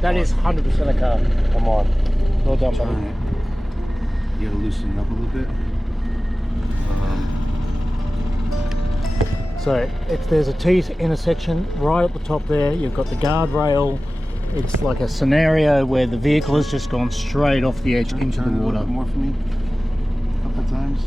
That is 100% a car. Come on. Well done, buddy. You gotta loosen it up a little bit. So if there's a T intersection right at the top there, you've got the guardrail. It's like a scenario where the vehicle has just gone straight off the edge into the water. More for me. A couple times.